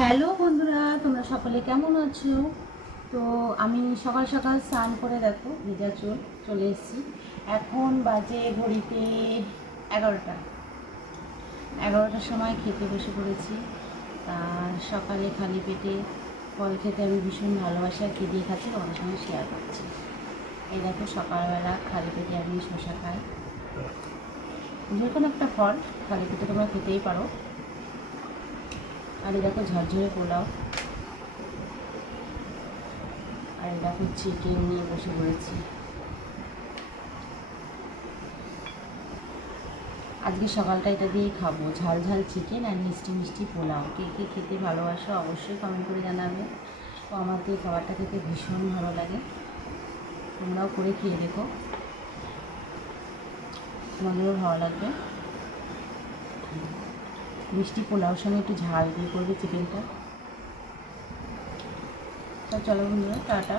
Hello বন্ধুরা, তোমরা সকলে কেমন আছো? তো আমি সকাল সকাল স্নান করে দেখো ভেজা চুল চলে এসেছি। এখন বাজে ঘড়িতে 11টার সময় খেতে বসে পড়েছি। আর সকালে খালি পেটে ফল খেতে আমি ভীষণ ভালোবাসি, আর কী দিয়ে খাচ্ছি তোমাদের সঙ্গে শেয়ার করছি। এই দেখো সকালবেলা খালি পেটে আমি শসা খাই। যে কোনো একটা ফল খালি পেটে তোমরা খেতেই পারো। আর এই দেখো ঝরঝরে পোলাও, আর এই দেখো চিকেন নিয়ে বসে পড়েছি। আজকে সকালটা এটা দিয়েই খাবো, ঝাল ঝাল চিকেন আর মিষ্টি মিষ্টি পোলাও। কে কে খেতে ভালোবাসো অবশ্যই কমেন্ট করে জানাবে। তো আমার দিয়ে খাবারটা খেতে ভীষণ ভালো লাগে, তোমরাও করে খেয়ে দেখো, তোমাদেরও ভালো লাগবে। মিষ্টি পোলাওর সঙ্গে একটু ঝাল দিয়ে করবে চিকেনটা। তা চলো বন্ধুরা, টাটা।